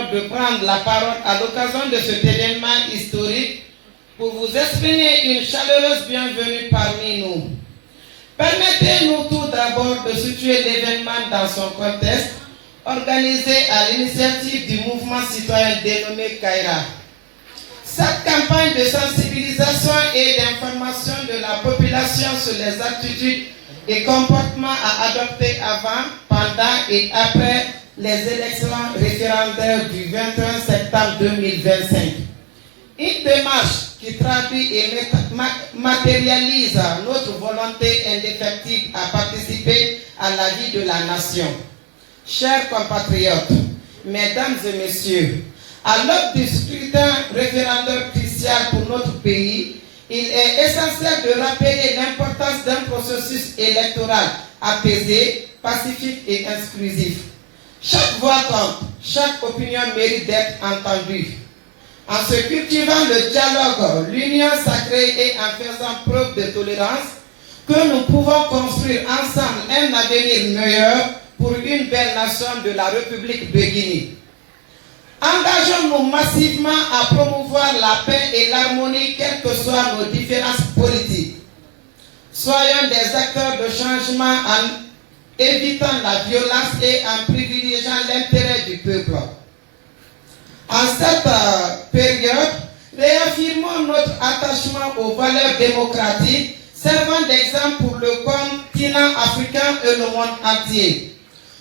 l'honneur de prendre la parole à l'occasion de cet événement historique pour vous exprimer une chaleureuse bienvenue parmi nous. Permettez-nous tout d'abord de situer l'événement dans son contexte, organisé à l'initiative du mouvement citoyen dénommé Kaira. Cette campagne de sensibilisation et d'information de la population sur les attitudes et comportements à adopter avant, pendant et après les élections référendaires du 21 septembre 2025. Une démarche qui traduit et matérialise notre volonté indéfectible à participer à la vie de la nation. Chers compatriotes, mesdames et messieurs, à l'aube du scrutin référendaire crucial pour notre pays, il est essentiel de rappeler l'importance d'un processus électoral apaisé, pacifique et inclusif. Chaque voix compte, chaque opinion mérite d'être entendue. En se cultivant le dialogue, l'union sacrée et en faisant preuve de tolérance, que nous pouvons construire ensemble un avenir meilleur pour une belle nation de la République de Guinée. Engageons-nous massivement à promouvoir la paix et l'harmonie, quelles que soient nos différences politiques. Soyons des acteurs de changement en évitant la violence et en privilégiant l'intérêt du peuple. En cette période, réaffirmons notre attachement aux valeurs démocratiques, servant d'exemple pour le continent africain et le monde entier.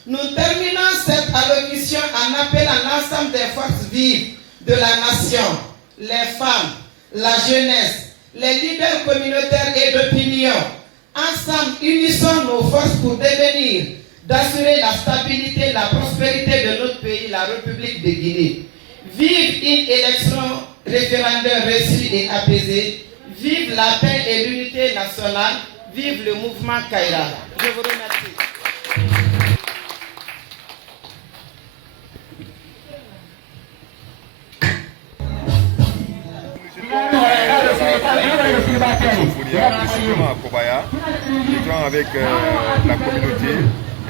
Nous terminons cette allocution en appelant l'ensemble des forces vives de la nation, les femmes, la jeunesse, les leaders communautaires et d'opinion. Ensemble, unissons nos forces pour devenir, d'assurer la stabilité et la prospérité de notre pays, la République de Guinée. Vive une élection référendaire réussie et apaisée. Vive la paix et l'unité nationale. Vive le mouvement Kaira. Je vous remercie. Précisément à Kobaya, nous étions avec la communauté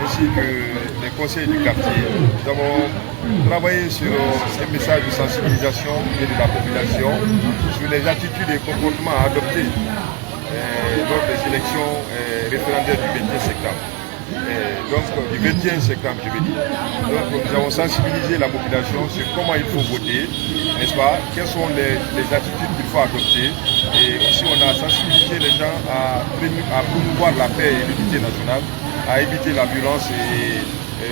ainsi que les conseils du quartier. Nous avons travaillé sur ces messages de sensibilisation et de la population sur les attitudes et comportements à adopter lors des élections référendaires du 21 septembre. Donc, du 21 septembre, je veux dire. Donc, nous avons sensibilisé la population sur comment il faut voter, n'est-ce pas? Quelles sont les attitudes qu'il faut adopter. Et aussi, on a sensibilisé les gens à promouvoir la paix et l'unité nationale, à éviter la violence et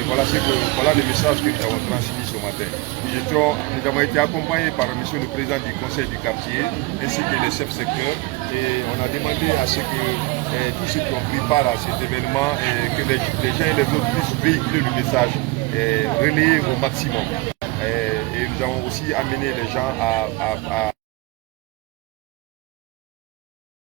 voilà les messages que nous avons transmis ce matin. Nous avons été accompagnés par monsieur le président du conseil du quartier ainsi que les chefs secteurs et on a demandé à ce que tous ceux qui ont pris part à cet événement et que les gens et les autres puissent véhiculer le message et relayer au maximum. Et nous avons aussi amené les gens à